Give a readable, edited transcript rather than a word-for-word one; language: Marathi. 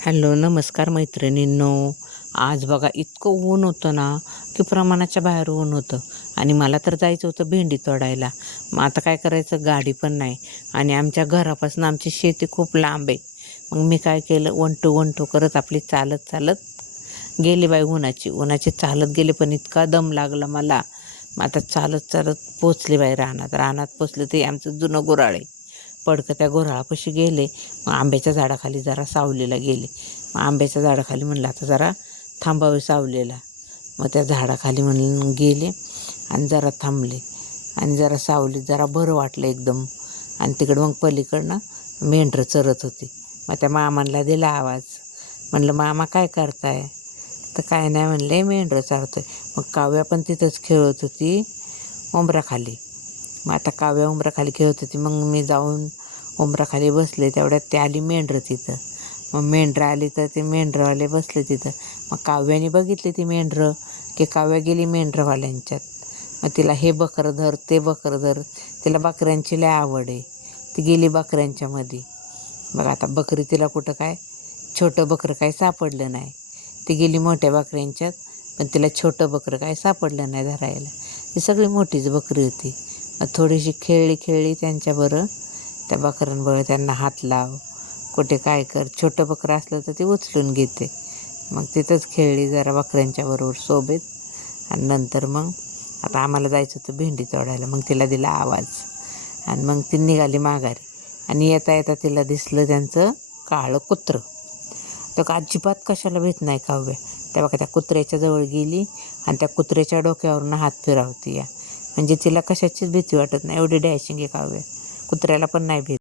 हॅलो नमस्कार मैत्रिणींनो. आज बघा इतकं ऊन होतं ना की प्रमाणाच्या बाहेर ऊन होतं आणि मला तर जायचं होतं भेंडी तोडायला. मग आता काय करायचं, गाडी पण नाही आणि आमच्या घरापासून आमची शेती खूप लांब आहे. मग मी काय केलं, वन टू करत आपली चालत चालत गेली बाई. उन्हाची चालत गेले, पण इतका दम लागला मला. मग आता चालत चालत पोचले बाई रानात पोचले. ते आमचं जुनं गुऱ्हाळ आहे. पडकं त्या गुऱ्हाळापाशी गेले. मग आंब्याच्या झाडाखाली जरा सावलीला गेले. मग आंब्याच्या झाडाखाली म्हणलं आता जरा थांबावे सावलीला. मग त्या झाडाखाली म्हणून गेले आणि जरा थांबले आणि जरा सावलीत जरा बरं वाटलं एकदम. आणि तिकडं मग पलीकडनं मेंढरं चरत होती. मग त्या मामांना दिला आवाज. म्हणलं मामा काय करताय? तर काय नाही म्हणले, मेंढरं चारतोय. मग काव्या पण तिथंच खेळत होती उंबराखाली. मग आता काव्या उंबराखाली खेळत होती. मग मी जाऊन उंबराखाली बसले. तेवढ्यात ते आली मेंढरं तिथं. मग मेंढरं आली तर ते मेंढरवाले बसले तिथं. मग काव्याने बघितली ती मेंढरं की काव्या गेली मेंढरवाल्यांच्यात. मग तिला हे बकरं धर ते बकरं धर. तिला बकऱ्यांची लय आवड आहे. ती गेली बकऱ्यांच्यामध्ये. मग आता बकरी तिला कुठं काय छोटं बकरं काय सापडलं नाही. ती गेली मोठ्या बकऱ्यांच्यात, पण तिला छोटं बकरं काय सापडलं नाही धरायला. ती सगळी मोठीच बकरी होती. मग थोडीशी खेळली त्यांच्याबरोबर, त्या बकऱ्यांबरोबर त्यांना हात लाव, कुठे काय कर. छोटं बकरं असलं तर ते उचलून घेते. मग तिथंच खेळली जरा बकऱ्यांच्या बरोबर सोबत. आणि नंतर मग आता आम्हाला जायचं होतं भेंडी तोडायला. मग तिला दिला आवाज आणि मग ती निघाली माघारी. आणि येता येता तिला दिसलं त्यांचं काळं कुत्रं. तर अजिबात कशाला भीत नाही काव्या. त्या बघा त्या कुत्र्याच्या जवळ गेली आणि त्या कुत्र्याच्या डोक्यावरून हात फिरवती या. म्हणजे तिला कशाचीच भीती वाटत नाही. एवढी डॅशिंग आहे काव्या. कुत्र्याला पण नाही भीत.